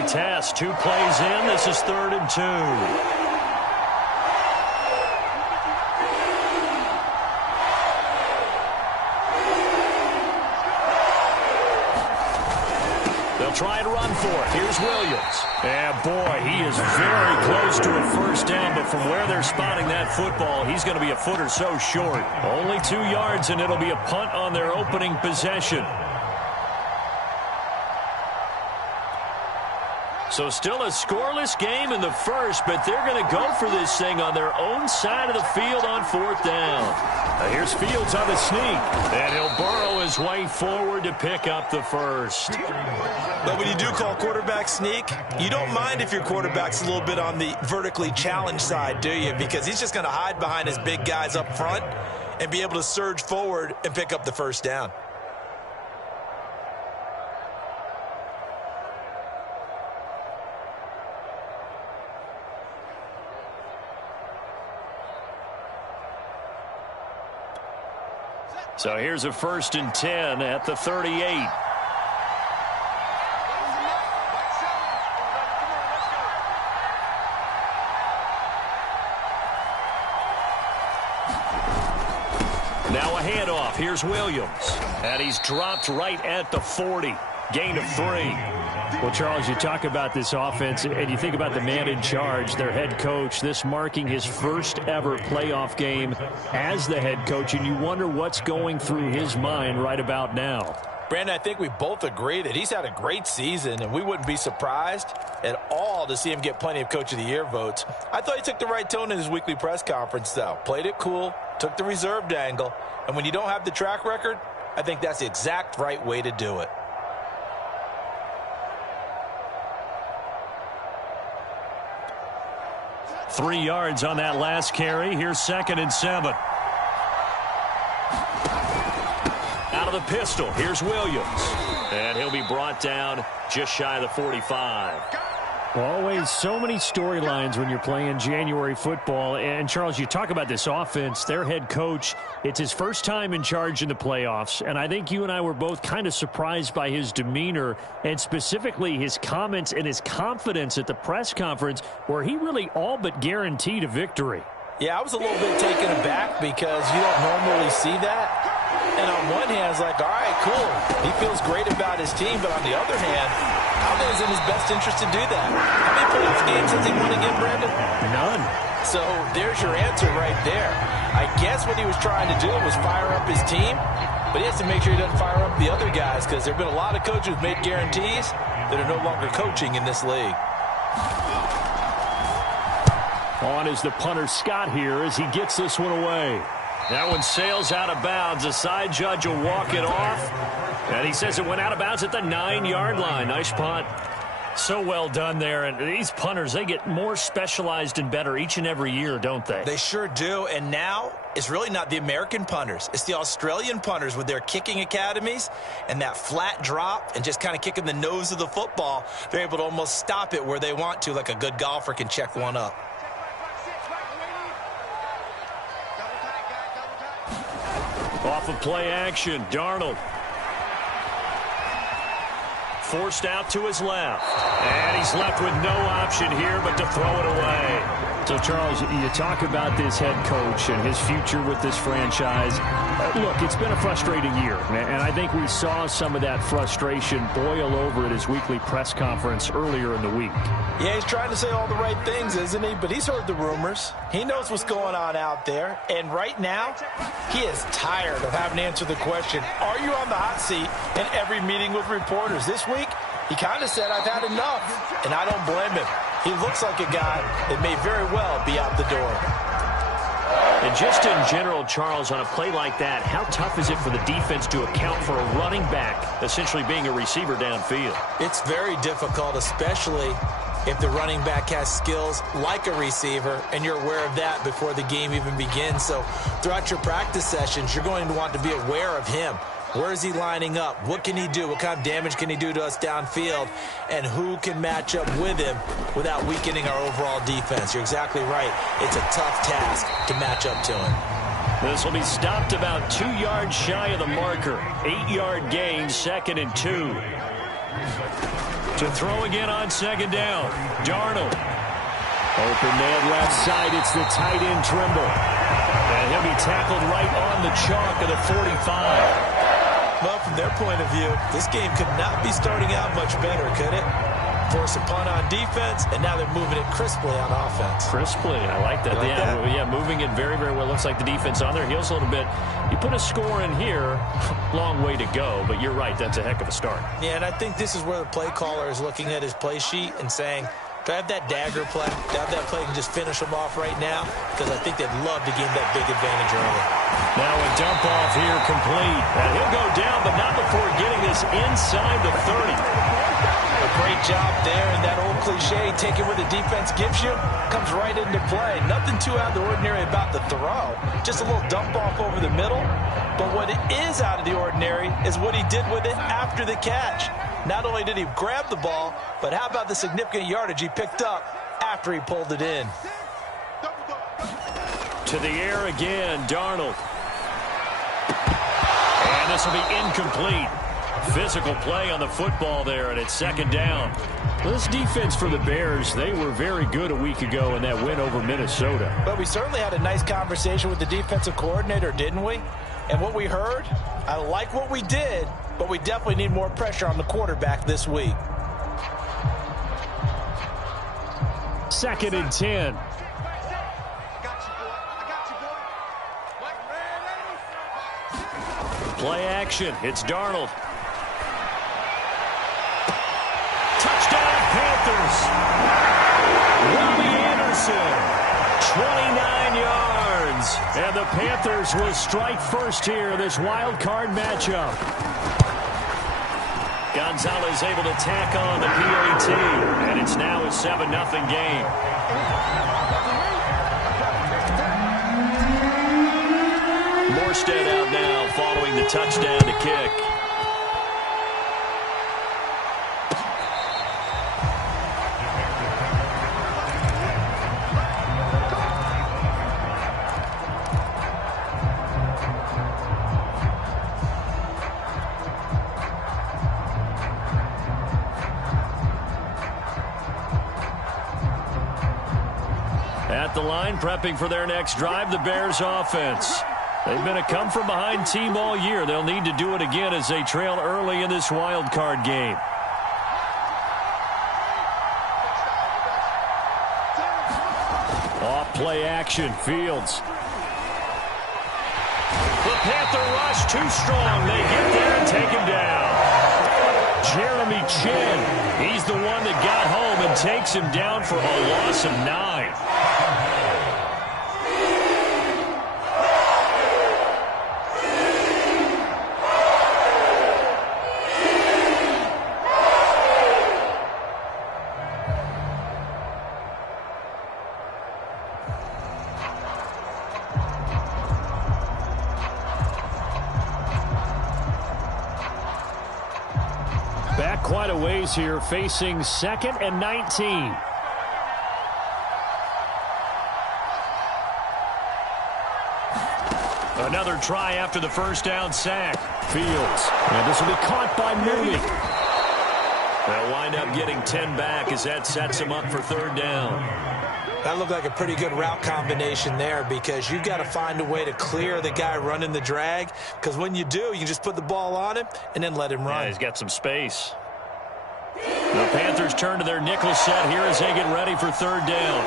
he tests. 2 plays in. This is 3rd and 2. Try and run for it. Here's Williams. And boy, he is very close to a first down, but from where they're spotting that football, he's going to be a foot or so short. Only 2 yards, and it'll be a punt on their opening possession. So still a scoreless game in the first, but they're going to go for this thing on their own side of the field on 4th down. Now here's Fields on the sneak, and he'll burrow his way forward to pick up the first. But when you do call quarterback sneak, you don't mind if your quarterback's a little bit on the vertically challenged side, do you? Because he's just going to hide behind his big guys up front and be able to surge forward and pick up the first down. So here's a 1st and 10 at the 38. Now a handoff. Here's Williams. And he's dropped right at the 40. Gain of 3. Well, Charles, you talk about this offense, and you think about the man in charge, their head coach, this marking his first ever playoff game as the head coach, and you wonder what's going through his mind right about now. Brandon, I think we both agree that he's had a great season, and we wouldn't be surprised at all to see him get plenty of Coach of the Year votes. I thought he took the right tone in his weekly press conference, though. Played it cool, took the reserved angle, and when you don't have the track record, I think that's the exact right way to do it. Three yards on that last carry. Here's 2nd and 7. Out of the pistol. Here's Williams. And he'll be brought down just shy of the 45. Always so many storylines when you're playing January football. And, Charles, you talk about this offense, their head coach, it's his first time in charge in the playoffs. And I think you and I were both kind of surprised by his demeanor and specifically his comments and his confidence at the press conference where he really all but guaranteed a victory. Yeah, I was a little bit taken aback because you don't normally see that. And on one hand, it's like, all right, cool. He feels great about his team. But on the other hand, how is it in his best interest to do that? How many playoff games has he won again, Brandon? None. So there's your answer right there. I guess what he was trying to do was fire up his team, but he has to make sure he doesn't fire up the other guys because there have been a lot of coaches who've made guarantees that are no longer coaching in this league. On is the punter Scott here as he gets this one away. That one sails out of bounds. The side judge will walk it off. And he says it went out of bounds at the 9-yard line. Nice punt. So well done there. And these punters, they get more specialized and better each and every year, don't they? They sure do. And now it's really not the American punters. It's the Australian punters with their kicking academies and that flat drop and just kind of kicking the nose of the football. They're able to almost stop it where they want to, like a good golfer can check one up. Off of play action, Darnold. Forced out to his left. And he's left with no option here but to throw it away. So, Charles, you talk about this head coach and his future with this franchise. Look, it's been a frustrating year, and I think we saw some of that frustration boil over at his weekly press conference earlier in the week. Yeah, he's trying to say all the right things, isn't he? But he's heard the rumors. He knows what's going on out there. And right now, he is tired of having to answer the question, are you on the hot seat in every meeting with reporters? This week, he kind of said, I've had enough. And I don't blame him. He looks like a guy that may very well be out the door. And just in general, Charles, on a play like that, how tough is it for the defense to account for a running back essentially being a receiver downfield? It's very difficult, especially if the running back has skills like a receiver, and you're aware of that before the game even begins. So throughout your practice sessions, you're going to want to be aware of him. Where is he lining up? What can he do? What kind of damage can he do to us downfield? And who can match up with him without weakening our overall defense? You're exactly right. It's a tough task to match up to him. This will be stopped about 2 yards shy of the marker. 8-yard gain, 2nd and 2. To throw again on second down. Darnold. Open man left side. It's the tight end Trimble. And he'll be tackled right on the chalk of the 45. Well, from their point of view, this game could not be starting out much better, could it? Force a punt on defense, and now they're moving it crisply on offense. Crisply, I like that. Yeah, moving it very, very well. Looks like the defense on their heels a little bit. You put a score in here, long way to go, but you're right, that's a heck of a start. Yeah, and I think this is where the play caller is looking at his play sheet and saying, do I have that dagger play? Do I have that play and just finish them off right now? Because I think they'd love to gain that big advantage early. Now a dump off here complete. And he'll go down, but not before getting this inside the 30. A great job there, and that old cliche, take it where the defense gives you, comes right into play. Nothing too out of the ordinary about the throw. Just a little dump off over the middle. But what is out of the ordinary is what he did with it after the catch. Not only did he grab the ball, but how about the significant yardage he picked up after he pulled it in? To the air again, Darnold. And this will be incomplete. Physical play on the football there, and it's second down. Well, this defense for the Bears, they were very good a week ago in that win over Minnesota. But we certainly had a nice conversation with the defensive coordinator, didn't we? And what we heard, I like what we did, but we definitely need more pressure on the quarterback this week. 2nd and 10. Play action. It's Darnold. Touchdown, Panthers. Robbie Anderson, 29 yards. And the Panthers will strike first here, this wild card matchup. Gonzalez able to tack on the PAT, and it's now a 7-0 game. Morstead out now following the touchdown to kick. At the line, prepping for their next drive, the Bears offense. They've been a come-from-behind team all year. They'll need to do it again as they trail early in this wild card game. Off play action, Fields. The Panther rush too strong. They get there and take him down. Jeremy Chin. He's the one that got home and takes him down for a loss of 9. Back quite a ways here, facing 2nd and 19. Another try after the first down sack. Fields. And this will be caught by Mooney. They'll wind up getting 10 back as that sets them up for 3rd down. That looked like a pretty good route combination there because you've got to find a way to clear the guy running the drag, because when you do, you can just put the ball on him and then let him run. Yeah, he's got some space. The Panthers turn to their nickel set here as they get ready for 3rd down.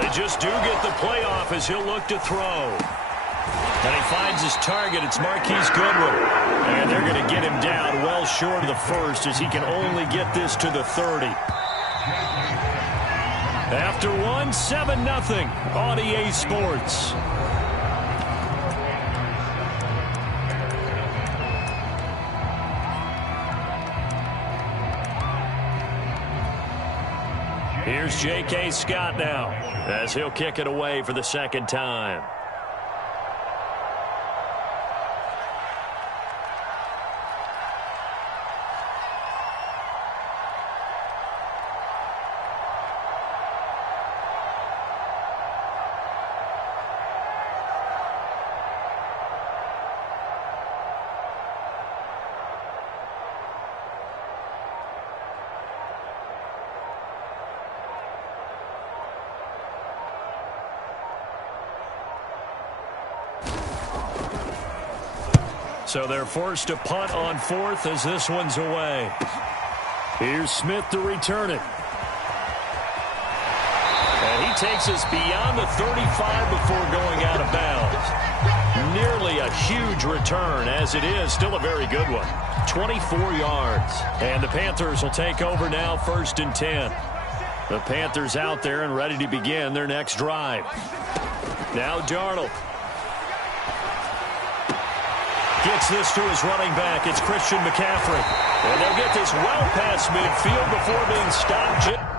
They just do get the playoff as he'll look to throw. And he finds his target. It's Marquise Goodwin. And they're going to get him down well short of the first as he can only get this to the 30. After one, 7-0 on EA Sports. Here's J.K. Scott now as he'll kick it away for the 2nd time. So they're forced to punt on 4th as this one's away. Here's Smith to return it. And he takes us beyond the 35 before going out of bounds. Nearly a huge return, as it is still a very good one. 24 yards. And the Panthers will take over now, 1st and 10. The Panthers out there and ready to begin their next drive. Now Darnold. Gets this to his running back. It's Christian McCaffrey. And they'll get this well past midfield before being stopped.